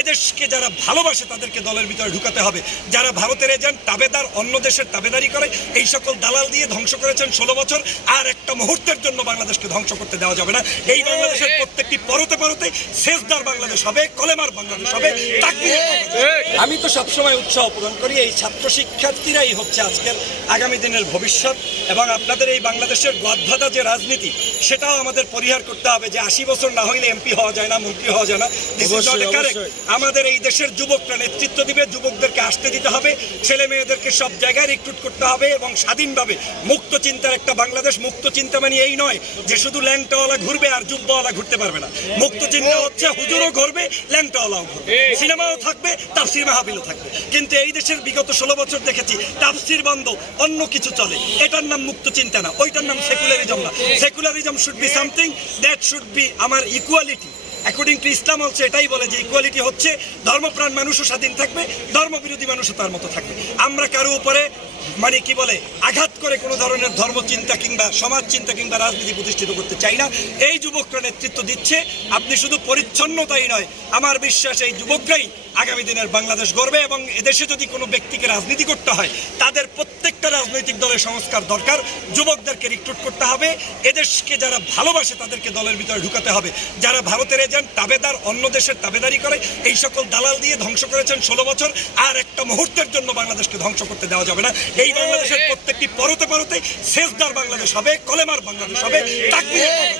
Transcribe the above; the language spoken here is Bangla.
এদেশকে যারা ভালোবাসে তাদেরকে দলের ভিতরে ঢুকাতে হবে। যারা ভারতের এজেন্ট তাবেদার অন্য দেশের তাবেদারি করে এই সকল দালাল দিয়ে ধ্বংস করেছেন ষোলো বছর আর একটা মুহূর্তের জন্য বাংলাদেশকে ধ্বংস করতে দেওয়া যাবে না। এই বাংলাদেশের প্রত্যেকটি পরতে পরতে শেষদার বাংলাদেশ হবে কলেমার বাংলাদেশ হবে আমি তো সবসময় উৎসাহ প্রদান করি এই ছাত্র শিক্ষার্থীরাই হচ্ছে আজকের আগামী দিনের ভবিষ্যৎ এবং আপনাদের এই বাংলাদেশের গদভাদা যে রাজনীতি সেটাও আমাদের পরিহার করতে হবে যে আশি বছর না হইলে এমপি হওয়া যায় না মন্ত্রী হওয়া যায় না। আমাদের এই দেশের যুবকরা নেতৃত্ব দিবে যুবকদেরকে আসতে দিতে হবে ছেলে মেয়েদেরকে সব জায়গায় রিক্রুট করতে হবে এবং স্বাধীনভাবে মুক্ত চিন্তার একটা বাংলাদেশ মুক্ত চিন্তা মানে এই নয় যে শুধু ল্যাংটাওয়ালা ঘুরবে আর যুব্বওয়ালা ঘুরতে পারবে না। মুক্ত চিন্তা হচ্ছে হুজুরও ঘুরবে ল্যাংটাওয়ালাও ঘুরবে। সিনেমাও থাকবে তাফসির মাহাবিলও থাকবে। কিন্তু এই দেশের বিগত ষোলো বছর দেখেছি তাফসির বন্ধ অন্য কিছু চলে। এটার নাম মুক্ত চিন্তা না ওইটার নাম সেকুলারিজম না। Secularism should be something that should be আমার ইকুয়ালিটি অ্যাকর্ডিং টু ইসলাম হচ্ছে এটাই বলে যে ইকুয়ালিটি হচ্ছে, ধর্মপ্রাণ মানুষও স্বাধীন থাকবে, ধর্মবিরোধী মানুষও তার মতো থাকবে। আমরা কারও উপরে মানে কি বলে, আঘাত করে কোনো ধরনের ধর্ম চিন্তা কিংবা সমাজ চিন্তা কিংবা রাজনীতি প্রতিষ্ঠিত করতে চাই না। এই যুবকরা নেতৃত্ব দিচ্ছে, আপনি শুধু পরিচ্ছন্নতাই নয়, আমার বিশ্বাস এই যুবকরাই আগামী দিনের বাংলাদেশ গড়বে এবং এদেশে যদি কোনো ব্যক্তিকে রাজনীতি করতে হয়, তাদের প্রত্যেকটা রাজনৈতিক দলের সংস্কার দরকার। যুবকদেরকে রিক্রুট করতে হবে, এদেশকে যারা ভালোবাসে তাদেরকে দলের ভিতরে ঢুকাতে হবে। যারা ভারতের এজেন্ট তাবেদার, অন্য দেশের তাবেদারি করে, এই সকল দালাল দিয়ে ধ্বংস করেছেন ষোলো বছর, আর একটা মুহূর্তের জন্য বাংলাদেশকে ধ্বংস করতে দেওয়া যাবে না। এই বাংলাদেশের প্রত্যেকটি পরতে পরতে শেষদার বাংলাদেশ হবে কলেমার বাংলাদেশ হবে তাকবীরের।